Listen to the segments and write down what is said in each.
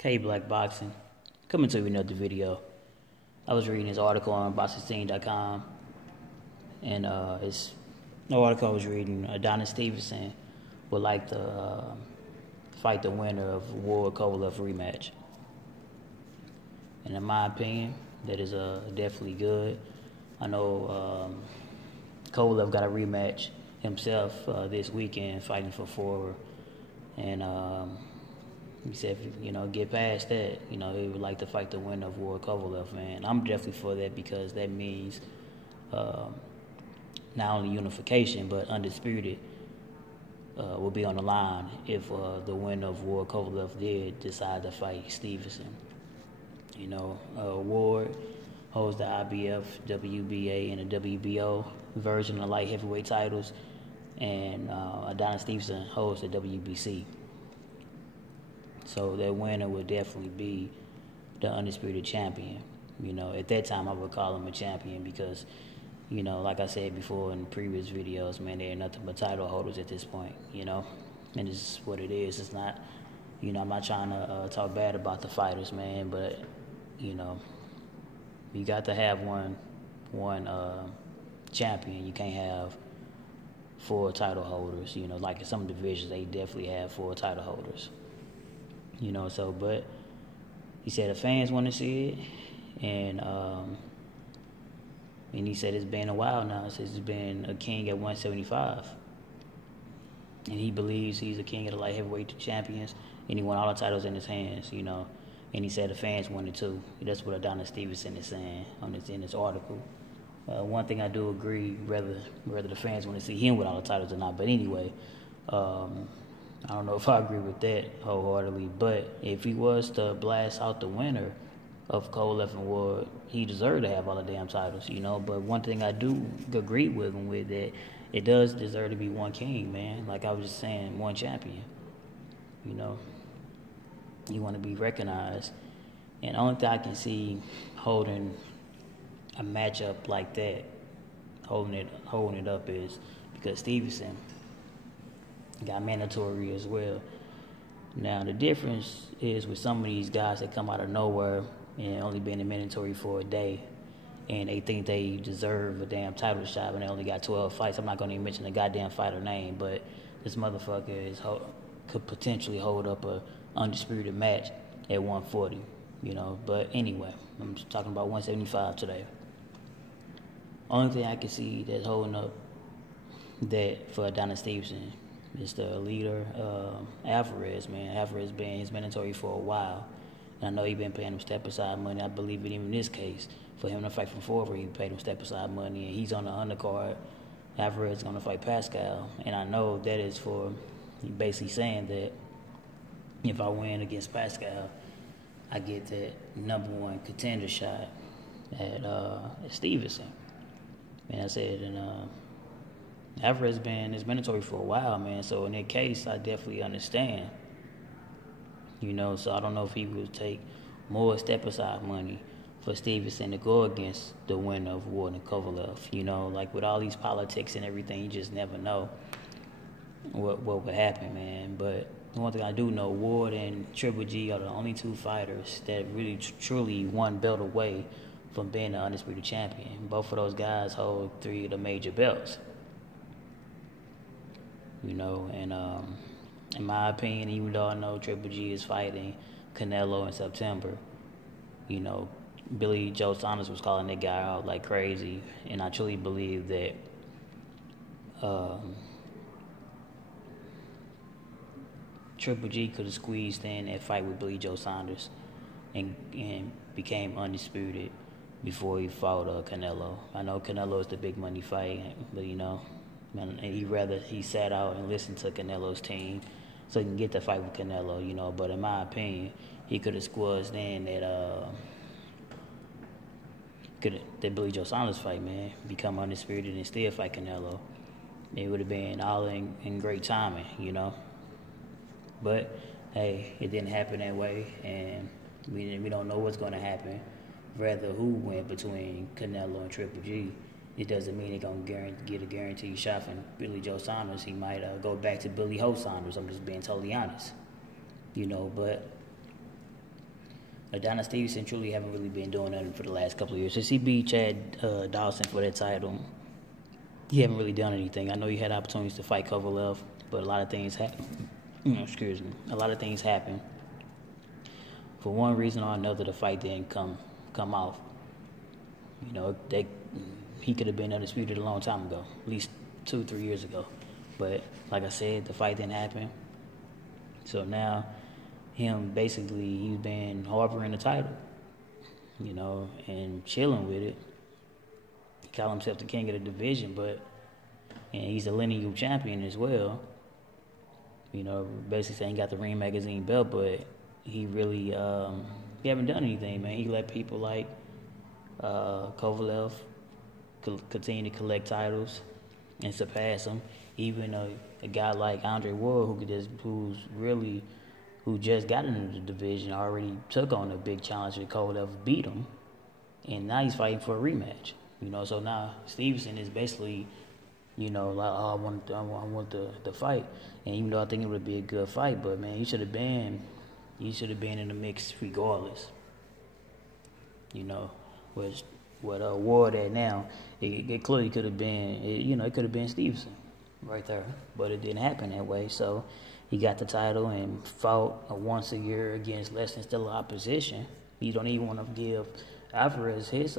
K Black Boxing, coming to you with another video. I was reading this article on boxing and it's no article I was reading. Adonis Stevenson would like to fight the winner of Ward-Kovalev rematch. And in my opinion, that is definitely good. I know Kovalev got a rematch himself this weekend, fighting for Ford, and he said, get past that, he would like to fight the winner of Ward-Kovalev, man. I'm definitely for that because that means not only unification but undisputed will be on the line if the winner of Ward-Kovalev did decide to fight Stevenson. Ward holds the IBF, WBA, and the WBO version of the light heavyweight titles, and Adonis Stevenson holds the WBC. So that winner would definitely be the undisputed champion. At that time I would call him a champion because, like I said before in previous videos, man, they're nothing but title holders at this point, and this is what it is. It's not, I'm not trying to talk bad about the fighters, man, but, you got to have one champion. You can't have 4 title holders. Like in some divisions, they definitely have 4 title holders. But he said the fans want to see it, and he said it's been a while now since he's been a king at 175, and he believes he's a king of the light heavyweight champions, and he won all the titles in his hands, and he said the fans wanted too. That's what Adonis Stevenson is saying in this article. One thing I do agree, whether the fans want to see him with all the titles or not, but anyway, I don't know if I agree with that wholeheartedly, but if he was to blast out the winner of Kovalev and Ward, he deserved to have all the damn titles, But one thing I do agree with him with, that it does deserve to be one king, man. Like I was just saying, one champion. You want to be recognized. And the only thing I can see holding a matchup like that, holding it up, is because Stevenson got mandatory as well. Now the difference is with some of these guys that come out of nowhere and only been in mandatory for a day, and they think they deserve a damn title shot when they only got 12 fights. I'm not going to even mention the goddamn fighter name, but this motherfucker could potentially hold up a undisputed match at 140. But anyway, I'm just talking about 175 today. Only thing I can see that's holding up that for Adonis Stevenson is the leader, Alvarez, man. Alvarez been his mandatory for a while. And I know he been paying him step-aside money. I believe it even in this case. For him to fight from Ford, he paid him step-aside money, and he's on the undercard. Alvarez is going to fight Pascal. And I know that is for basically saying that if I win against Pascal, I get that #1 contender shot at Stevenson. And I said, Alvarez been his mandatory for a while, man. So in that case, I definitely understand. So I don't know if he would take more step-aside money for Stevenson to go against the winner of Ward and Kovalev. Like with all these politics and everything, you just never know what would happen, man. But the one thing I do know, Ward and Triple G are the only 2 fighters that really truly one belt away from being the undisputed champion. Both of those guys hold 3 of the major belts. And in my opinion, even though I know Triple G is fighting Canelo in September, Billy Joe Saunders was calling that guy out like crazy, and I truly believe that Triple G could have squeezed in that fight with Billy Joe Saunders and became undisputed before he fought Canelo. I know Canelo is the big money fight, but and he sat out and listened to Canelo's team so he can get the fight with Canelo, But in my opinion, he could have squeezed in that Billy Joe Saunders fight, man, become undisputed and still fight Canelo. It would have been all in great timing, But hey, it didn't happen that way, and we don't know what's going to happen. Rather, who went between Canelo and Triple G? It doesn't mean they're going to get a guaranteed shot from Billy Joe Saunders. He might go back to Billy Ho Saunders. I'm just being totally honest. But Adonis Stevenson truly haven't really been doing nothing for the last couple of years. Since he beat Chad Dawson for that title, he haven't really done anything. I know he had opportunities to fight Kovalev, but a lot of things excuse me. A lot of things happened. For one reason or another, the fight didn't come off. You know, he could have been undisputed a long time ago, at least 2-3 years ago. But like I said, the fight didn't happen. So now, him basically, he's been harboring the title, you know, and chilling with it. He called himself the king of the division, and he's a lineal champion as well. You know, basically saying he got the Ring Magazine belt, but he really he haven't done anything, man. He let people like Kovalev continue to collect titles and surpass him. Even a guy like Andre Ward, who just got into the division, already took on a big challenge with Kovalev, beat him, and now he's fighting for a rematch. You know, so now Stevenson is basically, you know, like, oh, I want the fight, and even though I think it would be a good fight, but man, he should have been in the mix regardless. You know, what Ward at now, it clearly could have been, it could have been Stevenson right there, but it didn't happen that way. So he got the title and fought once a year against less than stellar opposition. You don't even want to give Alvarez his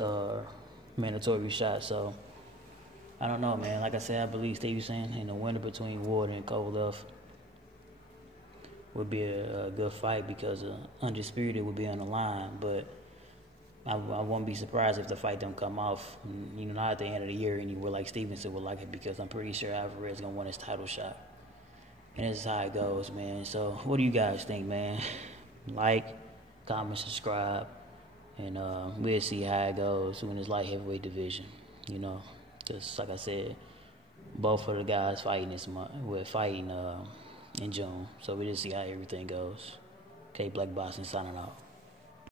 mandatory shot. So I don't know, man. Like I said, I believe Stevenson and the winner between Ward and Kovalev would be a good fight because Undisputed would be on the line. But I won't be surprised if the fight don't come off, you know, not at the end of the year anywhere like Stevenson would like it, because I'm pretty sure Alvarez is going to win his title shot. And this is how it goes, man. So what do you guys think, man? Like, comment, subscribe, and we'll see how it goes in this light heavyweight division. You know, just like I said, both of the guys fighting this month. We're fighting in June, so we just see how everything goes. Okay, Black Boston signing out.